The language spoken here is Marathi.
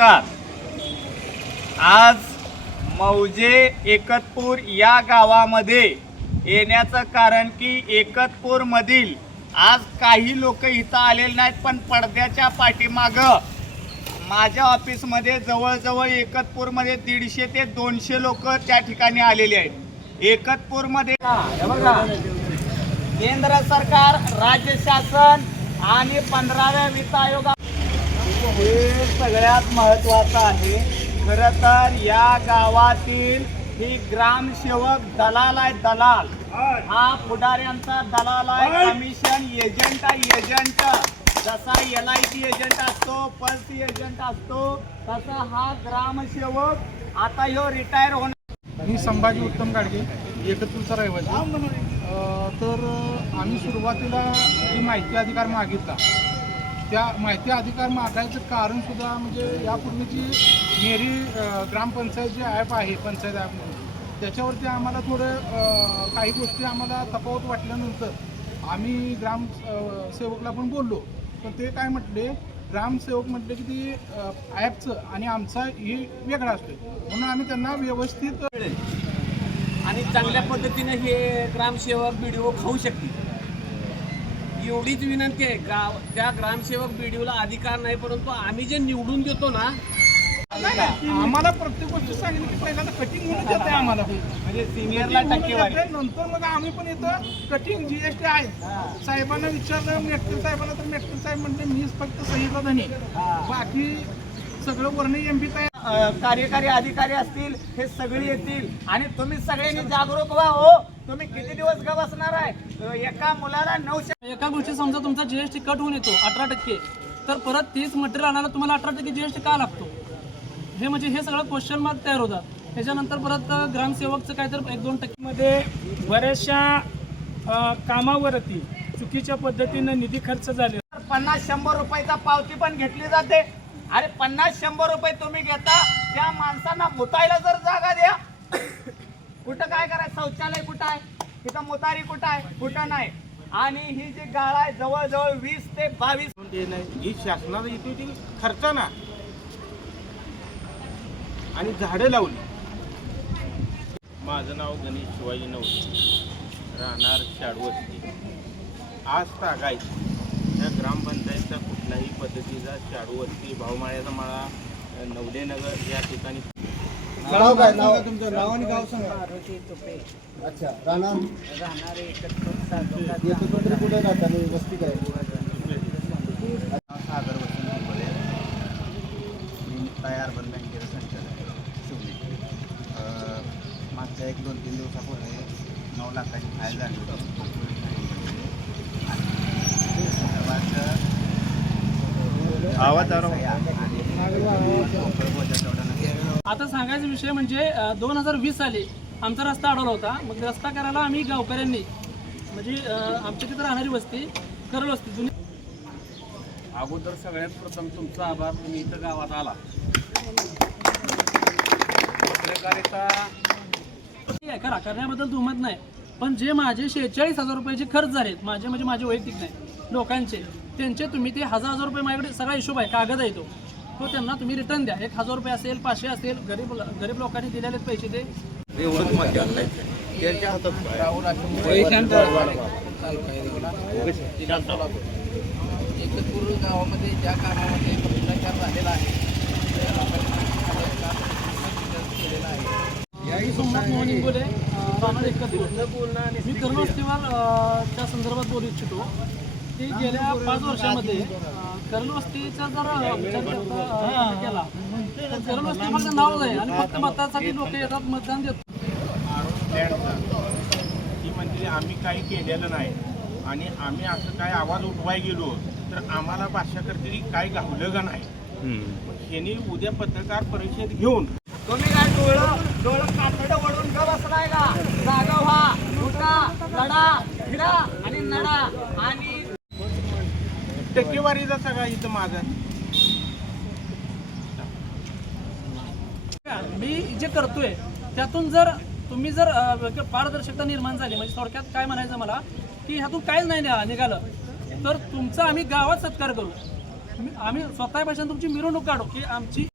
नमस्कार. आज मौजे एकतपूर या गावामध्ये येण्याचं कारण की एकतपूरमधील आज काही लोक इथं आलेले नाहीत, पण पडद्याच्या पाठीमागं माझ्या ऑफिसमध्ये जवळजवळ एकतपूरमध्ये 150 ते 200 लोक त्या ठिकाणी आलेले आहेत. एकतपूरमध्ये केंद्र सरकार, राज्य शासन आणि 15व्या वित्त आयोगा हे सगळ्यात महत्त्वाचं आहे. खरं तर या गावातील ही ग्रामसेवक दलाल आहे. दलाल हा पुढाऱ्यांचा दलाल आहे. कमिशन एजंट आहे. एजंट जसा LIC एजंट असतो, पल्स एजंट असतो, तसा हा ग्रामसेवक आता ह्यो रिटायर होणार. मी संभाजी उत्तम गाडगे, एकतपूरचा रहिवासी. तर आम्ही सुरुवातीला जी माहिती अधिकार मागितला, त्या माहिती अधिकार मागायचं कारण सुद्धा म्हणजे यापूर्वी जी मेरी ग्रामपंचायत जे ॲप आहे, पंचायत ॲप म्हणून, त्याच्यावरती आम्हाला थोडं काही गोष्टी आम्हाला तफावत वाटल्यानंतर आम्ही ग्रामसेवकला पण बोललो. पण ते काय म्हटले, ग्रामसेवक म्हटले की ती ॲपचं आणि आमचा हे वेगळा असतो, म्हणून आम्ही त्यांना व्यवस्थित आणि चांगल्या पद्धतीने हे ग्रामसेवक BDO खाऊ शकतील एवढीच विनंती आहे. त्या ग्रामसेवक BDOला अधिकार नाही, परंतु आम्ही जे निवडून देतो ना, आम्हाला प्रत्येक गोष्ट सांगितली की पहिल्यांदा कटिंग म्हणून देत आहे आम्हाला, म्हणजे सिनियरला टक्केवारी. नंतर मग आम्ही पण येतं कटिंग GST आहे. साहेबांना विचारलं, मेटकर साहेबांना, तर मेटकर साहेब म्हणते मीच फक्त सहीचा धनी, बाकी सगळं वर्ण MP कार्यकारी अधिकारी असतील, हे सगळे येतील आणि तुम्ही सगळ्यांनी जागरूक व्हा. हो, तुम्ही किती दिवस ग बसणार आहे? एका मुलाला 900. एका गोष्टी समजा तुमचा GST कट होऊन येतो 18%, तर परत 30 मटेरियल आणायला तुम्हाला 18% GST का लागतो? हे म्हणजे हे सगळं क्वेश्चन मार्क तयार होतात. त्याच्यानंतर परत ग्रामसेवकचं काय तर 1-2% मध्ये बऱ्याचशा कामावरती चुकीच्या पद्धतीनं निधी खर्च झाले. 50-100 रुपयाचा पावती पण घेतली जाते. अरे 50-100 रुपये तुम्ही घेता, त्या माणसांना मुतायला जर जागा द्या. कुठं काय करायचं? शौचालय कुठं आहे? तिथं मुतारी कुठं आहे? कुठं नाही. आणि ही जी गाळा आहे जवळजवळ 20 ते 22 ही शासनाला येते ती खर्चाना आणि झाडं लावली. माझं नाव गणेश शिवाजी नवरे, राहणार शाडवस्ती. आज तागायची या ग्रामपंचायतचा कुठल्याही पद्धतीचा शाडूवस्ती, भावमाळ्याचा माळा, नवलेनगर या ठिकाणी. नाव काय? नाव तुमचं नाव आणि गाव सांगा. अच्छा, राहणार एकत्र एकत्र कुठे राहता आणि वस्ती काय? सागर वसंत मुंबळे, मी तयार बन बँकेचा संचालक शिवली. मागच्या 1-2-3 दिवसापूर्वी 9 लाखाची फाईल झाली होती. आता सांगायचा विषय म्हणजे 2020 साली आमचा रस्ता अडवला होता. मग रस्ता करायला आम्ही गावकऱ्यांनी म्हणजे आमच्या तिथं राहणारी वस्ती करल वस्ती जुनी. अगोदर सगळ्यात प्रथम तुमचा आभार, तुम्ही इथं गावात आला. पत्रकारिता करा, करण्याबद्दल दुमत नाही, पण जे माझे 46,000 रुपयाचे खर्च झालेत, माझे म्हणजे माझे वैयक्तिक नाही, लोकांचे, त्यांचे तुम्ही ते 1,000 रुपये माझ्याकडे सगळा हिशोब आहे, कागद आहे तो त्यांना तुम्ही रिटर्न द्या. 1,000 रुपये असेल, 500 असेल, गरीब लोकांनी दिलेले पैसे ते एकतपूर गावामध्ये ज्या कामामध्ये भ्रष्टाचार झालेला आहे, केलेला आहे. सोमनाथ मोहन इंगोले, राहणार एकतपूर. मी करण वस्तीवर संदर्भात बोलू इच्छितो की गेल्या 5 वर्षामध्ये करण वस्तीचा जर विचार केला तर करण वस्ती फक्त नाव आहे आणि फक्त मतासाठी लोक येतात, मतदान देतात. ती म्हणजे आम्ही काही केलेलं नाही आणि आम्ही असं काय आवाज उठवाय गेलो तर आम्हाला भाषा करते काय गावलं का नाही. ह्यांनी उद्या पत्रकार परिषद घेऊन तुम्ही काय डोळं कातडं वळून ग बसलाय का? जागा व्हा, उठा, लढा, फिरा आणि नडा. आणि टक्केवारीचा सगळा इथं माझा. मी जे करतोय त्यातून जर तुम्ही जर पारदर्शकता निर्माण झाली, म्हणजे थोडक्यात काय म्हणायचं मला की ह्यातून काहीच नाही निघालं, तर तुमचा आम्ही गावात सत्कार करू. आम्ही स्वतः पैशाने तुमची मिरवणूक काढू की आमची